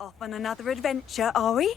Off on another adventure, are we?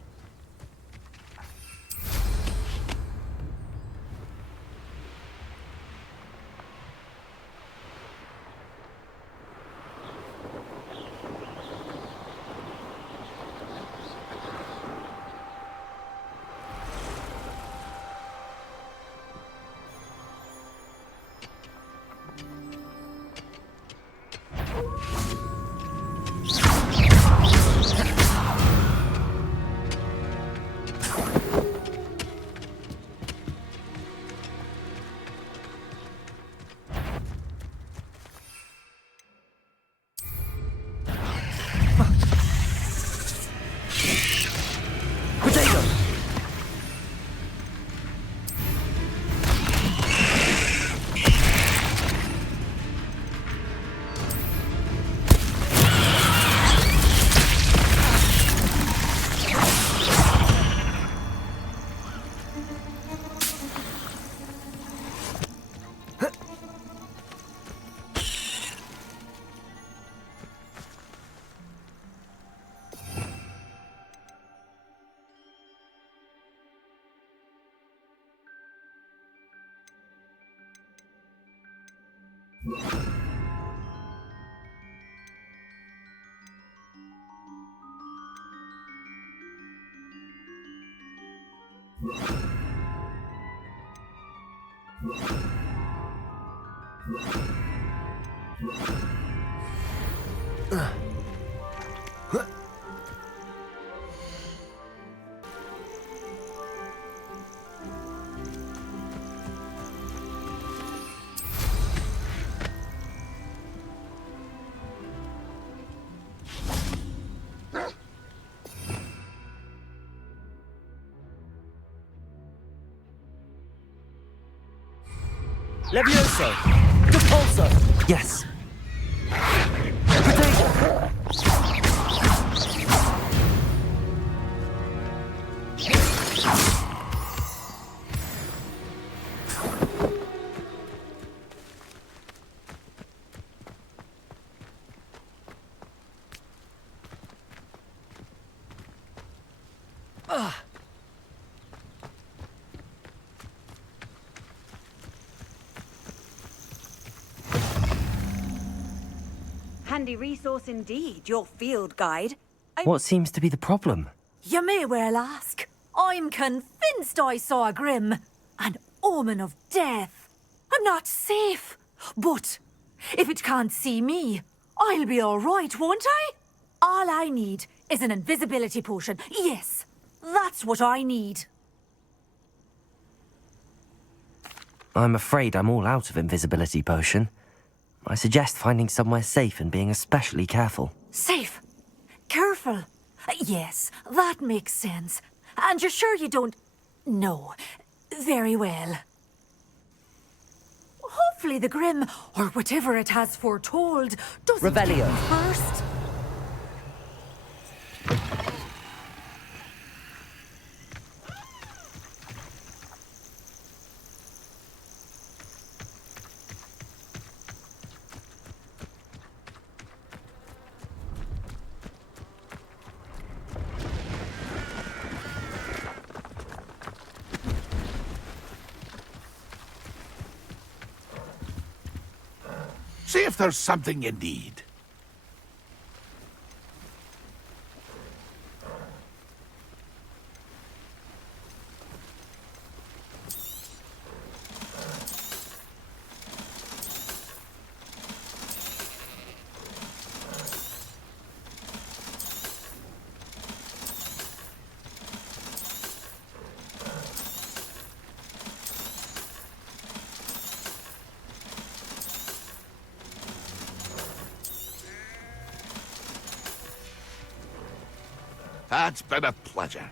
Levioso! Repulsor! Yes. Potato! Handy resource indeed, your field guide. What seems to be the problem? You may well ask. I'm convinced I saw a Grim, an omen of death. I'm not safe, but if it can't see me, I'll be all right, won't I? All I need is an invisibility potion. Yes, that's what I need. I'm afraid I'm all out of invisibility potion. I suggest finding somewhere safe and being especially careful. Safe. Careful. Yes, that makes sense. And you're sure you don't... No. Very well. Hopefully the Grim, or whatever it has foretold, doesn't get Revelio. me first. See if there's something you need. That's been a pleasure.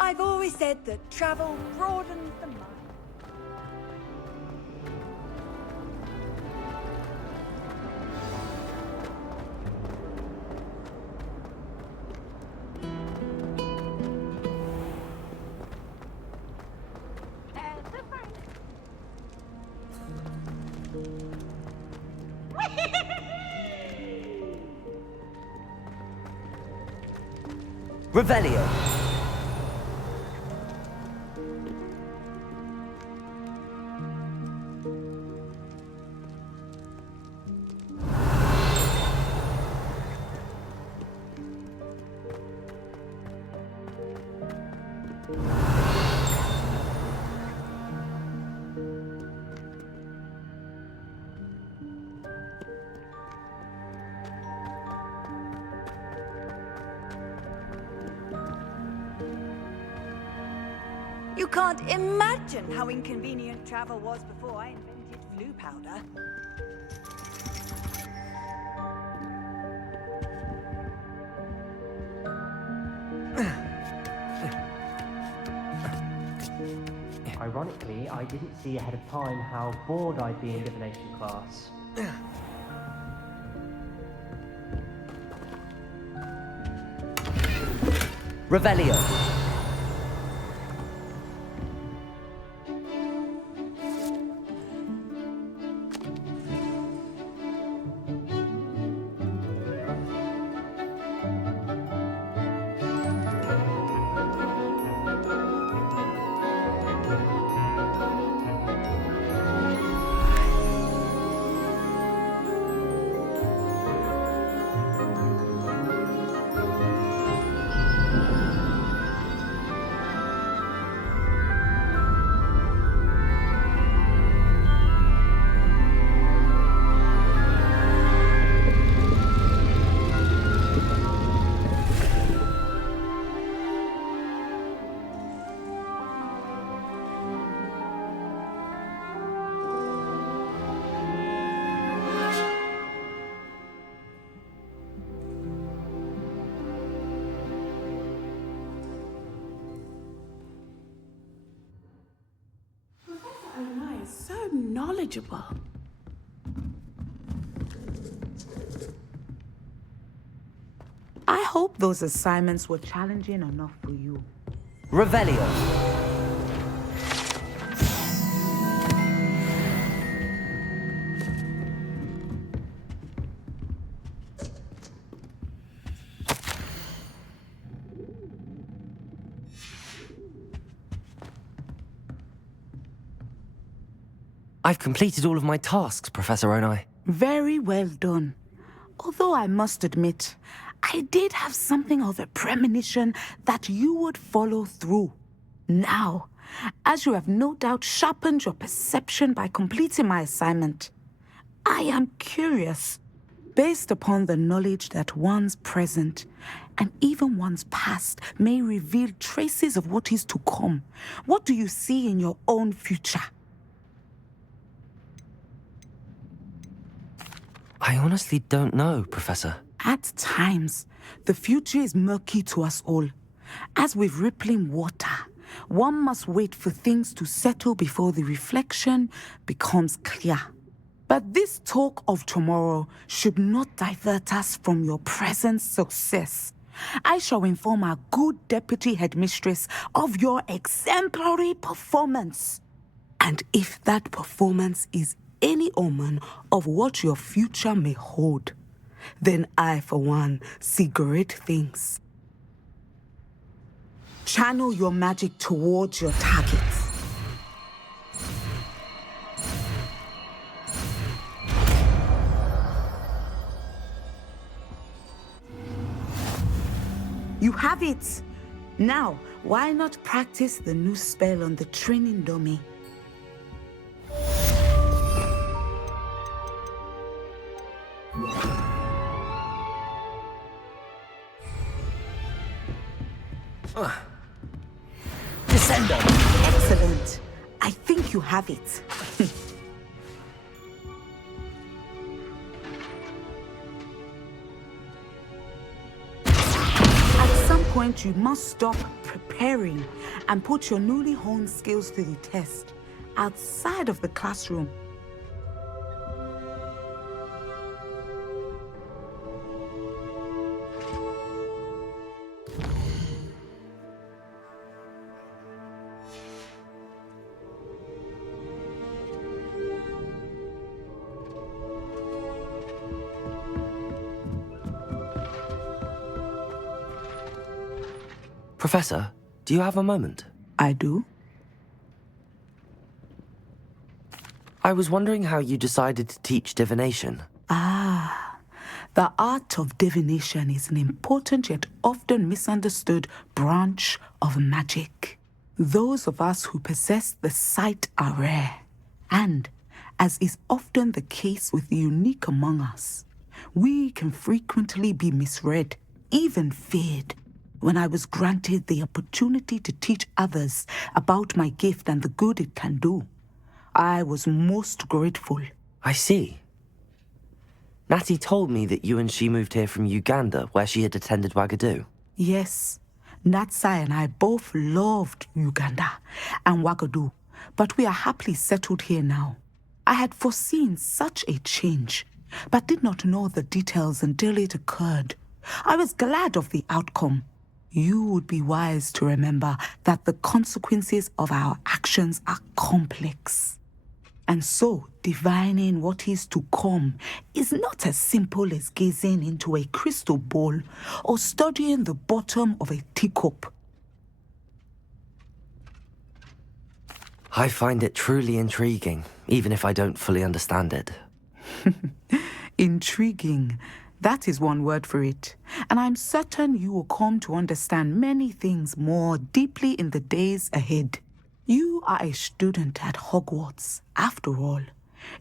I've always said that travel broadens the mind. Revelio. You can't imagine how inconvenient travel was before I invented blue powder. Ironically, I didn't see ahead of time how bored I'd be in divination class. Revelio. knowledgeable. I hope those assignments were challenging enough for you. Revelio. I've completed all of my tasks, Professor Onai. Very well done. Although I must admit, I did have something of a premonition that you would follow through. Now, as you have no doubt sharpened your perception by completing my assignment, I am curious, based upon the knowledge that one's present and even one's past may reveal traces of what is to come. What do you see in your own future? I honestly don't know, Professor. At times, the future is murky to us all. As with rippling water, one must wait for things to settle before the reflection becomes clear. But this talk of tomorrow should not divert us from your present success. I shall inform our good deputy headmistress of your exemplary performance. And if that performance is any omen of what your future may hold, then I, for one, see great things. Channel your magic towards your targets. You have it! Now, why not practice the new spell on the training dummy? Descendo! Excellent. I think you have it. At some point, you must stop preparing and put your newly honed skills to the test outside of the classroom. Professor, do you have a moment? I do? I was wondering how you decided to teach divination. The art of divination is an important yet often misunderstood branch of magic. Those of us who possess the sight are rare, and, as is often the case with the unique among us, we can frequently be misread, even feared. When I was granted the opportunity to teach others about my gift and the good it can do, I was most grateful. I see. Natty told me that you and she moved here from Uganda, where she had attended Wagadu. Yes, Natsai and I both loved Uganda and Wagadu, but we are happily settled here now. I had foreseen such a change, but did not know the details until it occurred. I was glad of the outcome. You would be wise to remember that the consequences of our actions are complex. And so, divining what is to come is not as simple as gazing into a crystal ball or studying the bottom of a teacup. I find it truly intriguing, even if I don't fully understand it. Intriguing. That is one word for it. And I'm certain you will come to understand many things more deeply in the days ahead. You are a student at Hogwarts, after all.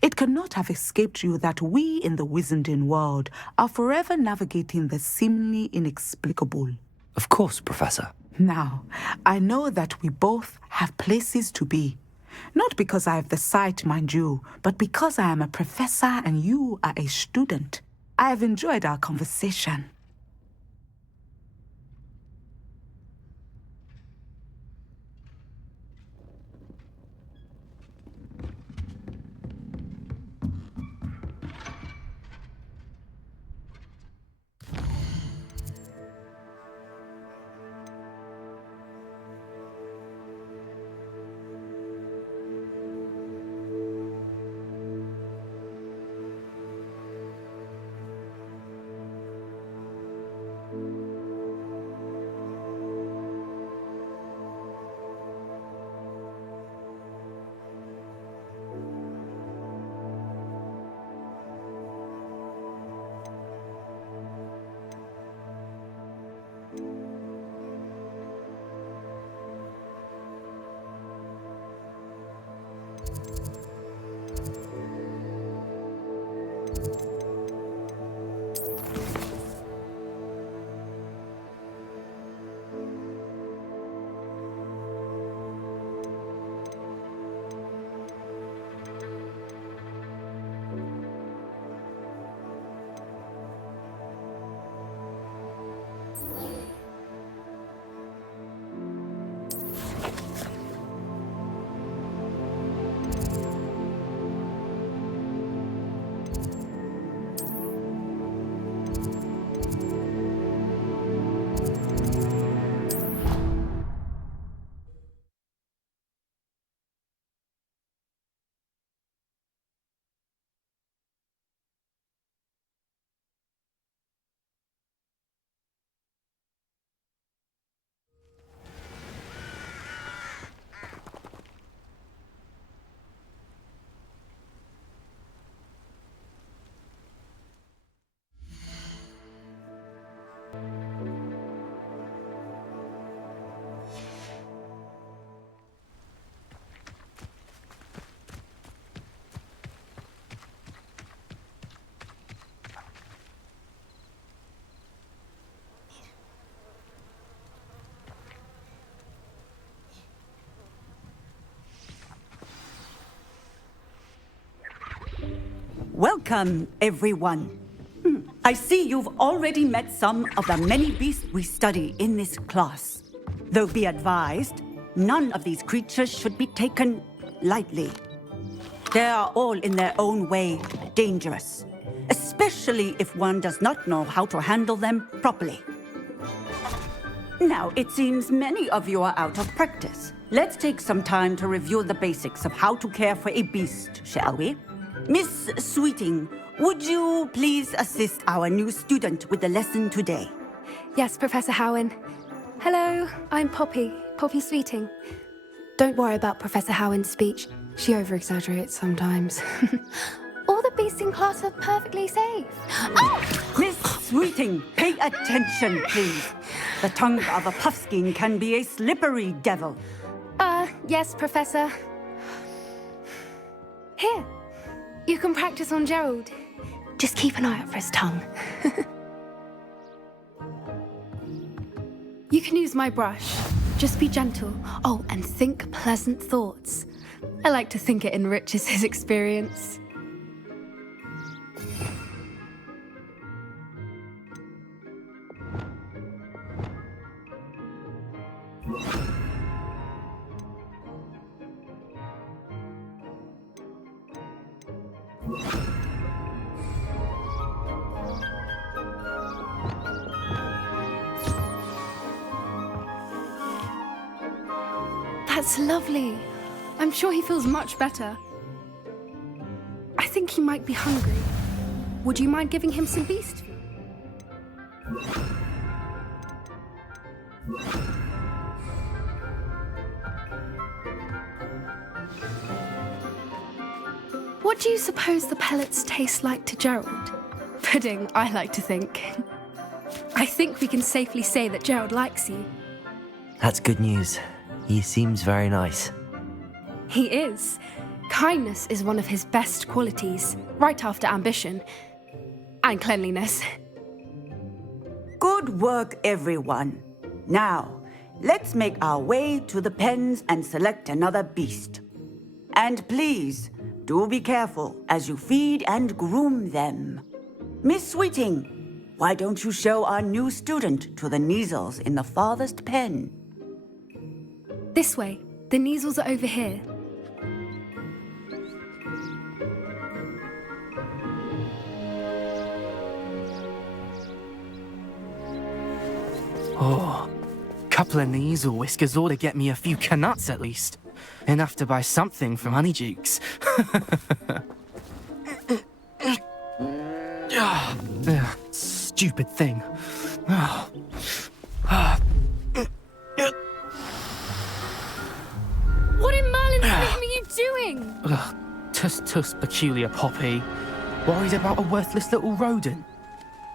It cannot have escaped you that we in the Wizarding world are forever navigating the seemingly inexplicable. Of course, Professor. Now, I know that we both have places to be. Not because I have the sight, mind you, but because I am a professor and you are a student. I have enjoyed our conversation. Welcome, everyone. I see you've already met some of the many beasts we study in this class. Though be advised, none of these creatures should be taken lightly. They are all in their own way dangerous, especially if one does not know how to handle them properly. Now, it seems many of you are out of practice. Let's take some time to review the basics of how to care for a beast, shall we? Miss Sweeting, would you please assist our new student with the lesson today? Yes, Professor Howen. Hello, I'm Poppy Sweeting. Don't worry about Professor Howen's speech. She over-exaggerates sometimes. All the beasts in class are perfectly safe. Oh! Miss Sweeting, pay attention, please. The tongue of a puffskein can be a slippery devil. Yes, Professor. Here, you can practice on Gerald. Just keep an eye out for his tongue. You can use my brush. Just be gentle. Oh, and think pleasant thoughts. I like to think it enriches his experience. That's lovely. I'm sure he feels much better. I think he might be hungry. Would you mind giving him some beast food? What do you suppose the pellets taste like to Gerald? Pudding, I like to think. I think we can safely say that Gerald likes you. That's good news. He seems very nice. He is. Kindness is one of his best qualities, right after ambition. And cleanliness. Good work, everyone. Now, let's make our way to the pens and select another beast. And please, do be careful as you feed and groom them. Miss Sweeting, why don't you show our new student to the Neasels in the farthest pen? This way. The Neasels are over here. Oh, couple of Neasel whiskers ought to get me a few canuts at least. Enough to buy something from Honeydukes. Stupid thing. What in Merlin's name are you doing? Tuss, peculiar Poppy. Worried about a worthless little rodent.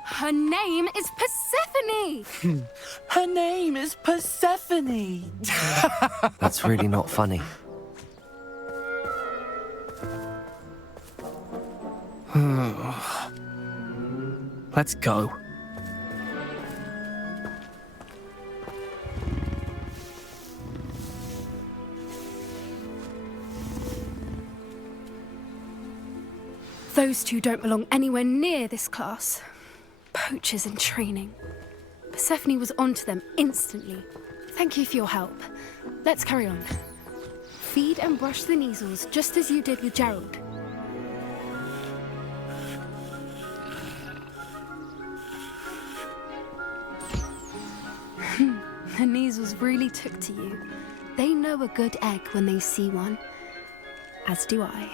Her name is Persephone! Her name is Persephone! That's really not funny. Let's go. Those two don't belong anywhere near this class. Poachers in training. Persephone was onto them instantly. Thank you for your help. Let's carry on. Feed and brush the Neasels just as you did with Gerald. The Neasels really took to you. They know a good egg when they see one. As do I.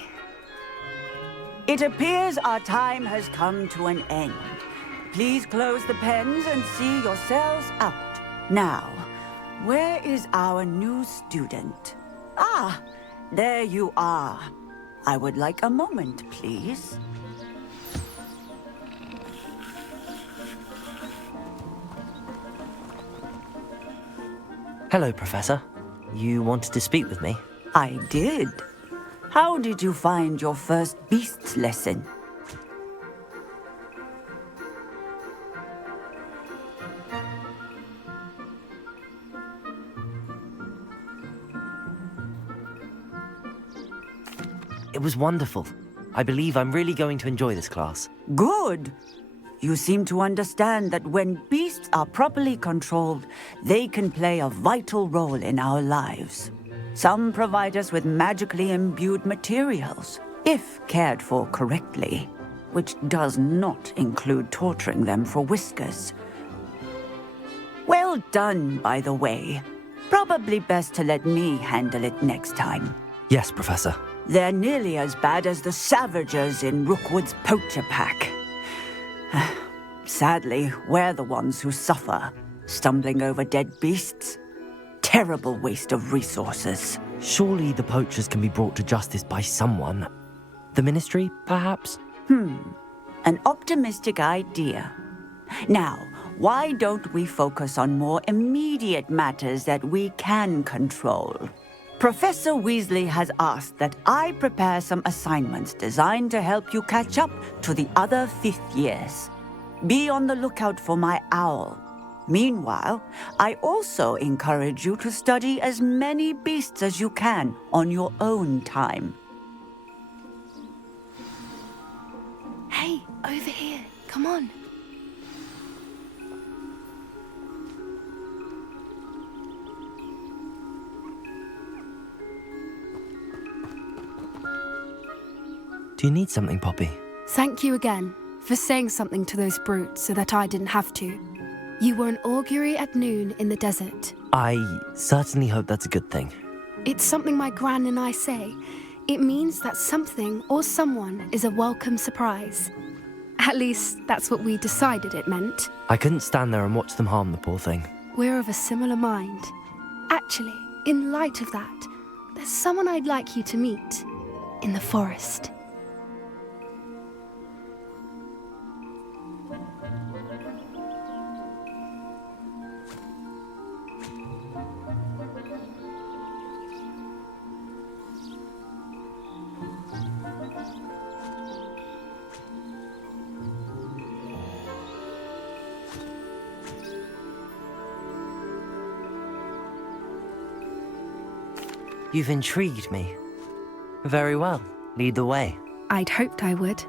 It appears our time has come to an end. Please close the pens and see yourselves out. Now, where is our new student? Ah, there you are. I would like a moment, please. Hello, Professor. You wanted to speak with me? I did. How did you find your first beasts lesson? It was wonderful. I believe I'm really going to enjoy this class. Good. You seem to understand that when beasts are properly controlled, they can play a vital role in our lives. Some provide us with magically imbued materials, if cared for correctly, which does not include torturing them for whiskers. Well done, by the way. Probably best to let me handle it next time. Yes, Professor. They're nearly as bad as the Savagers in Rookwood's poacher pack. Sadly, we're the ones who suffer, stumbling over dead beasts. Terrible waste of resources. Surely the poachers can be brought to justice by someone. The Ministry, perhaps? An optimistic idea. Now, why don't we focus on more immediate matters that we can control? Professor Weasley has asked that I prepare some assignments designed to help you catch up to the other fifth years. Be on the lookout for my owl. Meanwhile, I also encourage you to study as many beasts as you can on your own time. Hey, over here. Come on. Do you need something, Poppy? Thank you again for saying something to those brutes so that I didn't have to. You were an augury at noon in the desert. I certainly hope that's a good thing. It's something my gran and I say. It means that something or someone is a welcome surprise. At least, that's what we decided it meant. I couldn't stand there and watch them harm the poor thing. We're of a similar mind. Actually, in light of that, there's someone I'd like you to meet. In the forest. You've intrigued me. Very well. Lead the way. I'd hoped I would.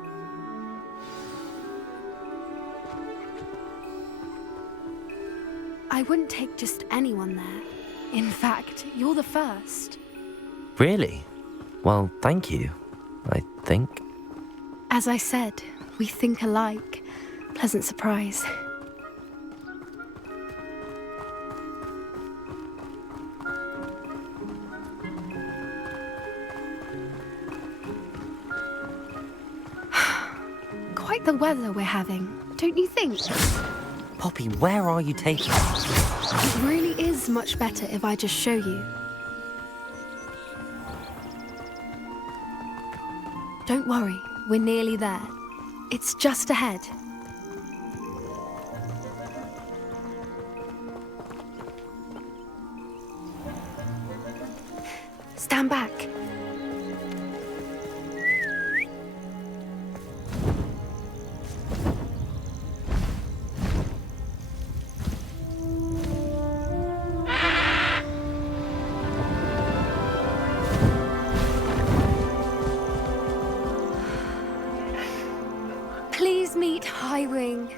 I wouldn't take just anyone there. In fact, you're the first. Really? Well, thank you, I think. As I said, we think alike. Pleasant surprise. Quite the weather we're having, don't you think? Poppy, where are you taking me? It really is much better if I just show you. Don't worry, we're nearly there. It's just ahead. Stand back. Please meet Highwing.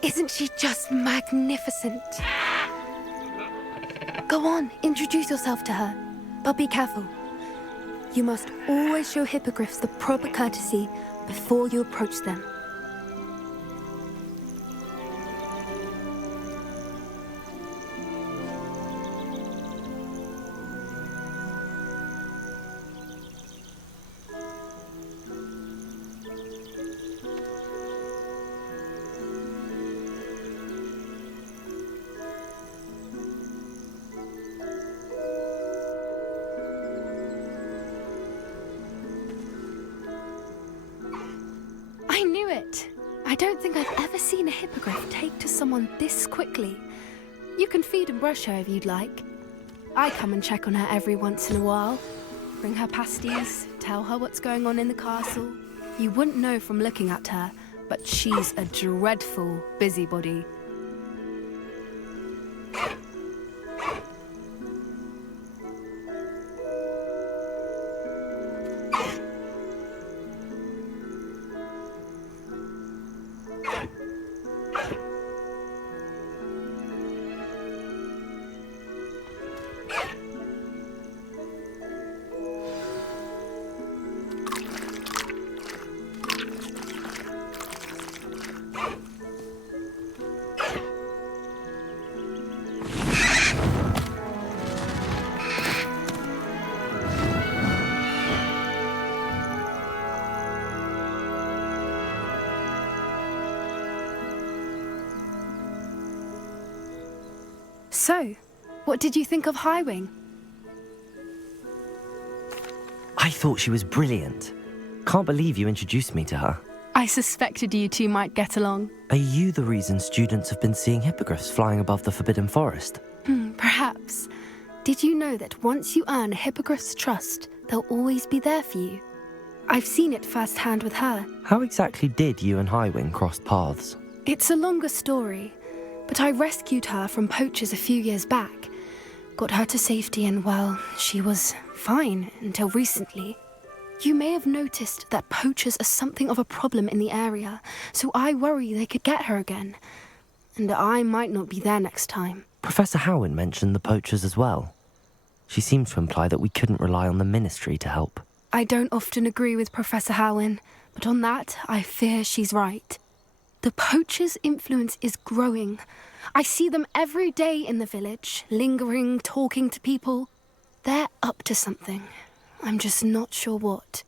Isn't she just magnificent? Go on, introduce yourself to her. But be careful. You must always show hippogriffs the proper courtesy before you approach them. I knew it! I don't think I've ever seen a hippogriff take to someone this quickly. You can feed and brush her if you'd like. I come and check on her every once in a while. Bring her pasties, tell her what's going on in the castle. You wouldn't know from looking at her, but she's a dreadful busybody. So, what did you think of Highwing? I thought she was brilliant. Can't believe you introduced me to her. I suspected you two might get along. Are you the reason students have been seeing hippogriffs flying above the Forbidden Forest? Perhaps. Did you know that once you earn a hippogriff's trust, they'll always be there for you? I've seen it firsthand with her. How exactly did you and Highwing cross paths? It's a longer story, but I rescued her from poachers a few years back. Got her to safety and, well, she was fine until recently. You may have noticed that poachers are something of a problem in the area, so I worry they could get her again. And I might not be there next time. Professor Howin mentioned the poachers as well. She seemed to imply that we couldn't rely on the Ministry to help. I don't often agree with Professor Howin, but on that, I fear she's right. The poachers' influence is growing. I see them every day in the village, lingering, talking to people. They're up to something. I'm just not sure what.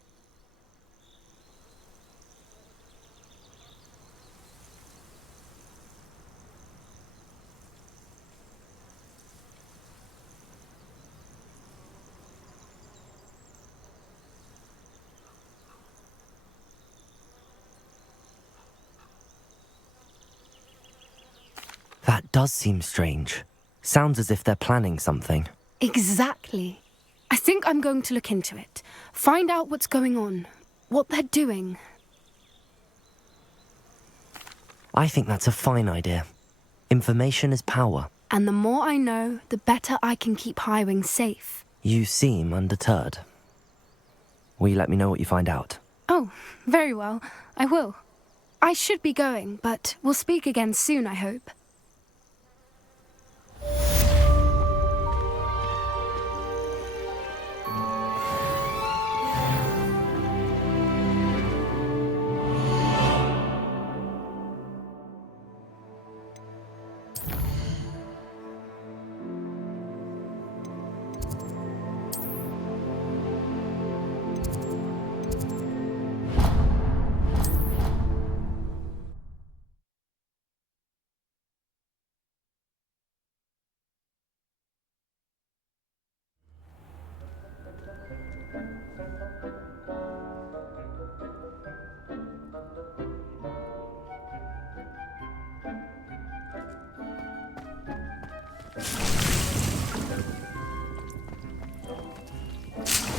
That does seem strange. Sounds as if they're planning something. Exactly. I think I'm going to look into it. Find out what's going on. What they're doing. I think that's a fine idea. Information is power. And the more I know, the better I can keep Highwing safe. You seem undeterred. Will you let me know what you find out? Oh, very well. I will. I should be going, but we'll speak again soon, I hope.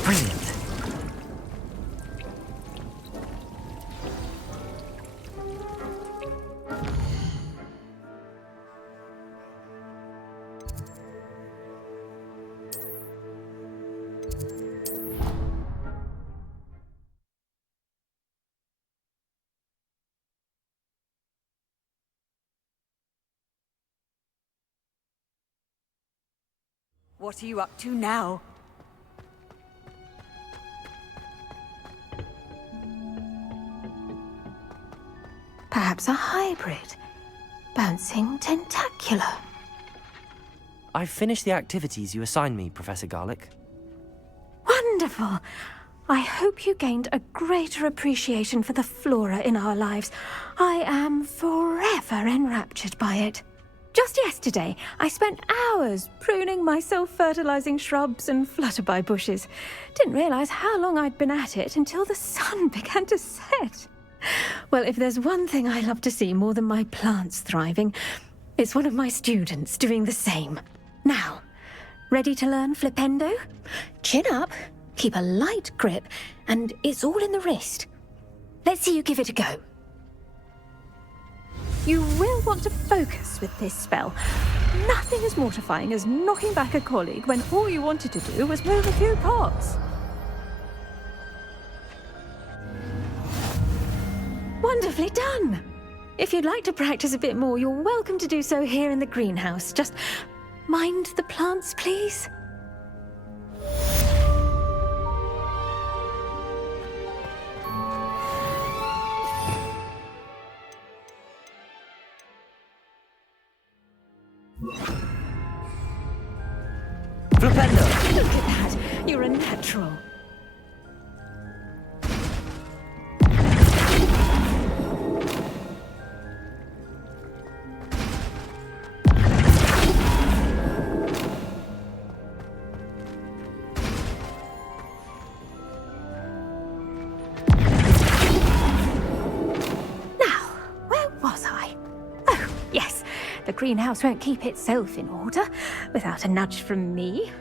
Brilliant. What are you up to now? Perhaps a hybrid. Bouncing tentacular. I've finished the activities you assigned me, Professor Garlick. Wonderful! I hope you gained a greater appreciation for the flora in our lives. I am forever enraptured by it. Just yesterday, I spent hours pruning my self-fertilizing shrubs and flutterby bushes. Didn't realize how long I'd been at it until the sun began to set. Well, if there's one thing I love to see more than my plants thriving, it's one of my students doing the same. Now, ready to learn flipendo? Chin up, keep a light grip, and it's all in the wrist. Let's see you give it a go. You will want to focus with this spell. Nothing as mortifying as knocking back a colleague when all you wanted to do was move a few pots. Wonderfully done! If you'd like to practice a bit more, you're welcome to do so here in the greenhouse. Just mind the plants, please. Flipendo! Look at that! You're a natural. greenhouse won't keep itself in order without a nudge from me.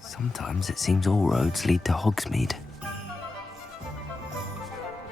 Sometimes it seems all roads lead to Hogsmeade.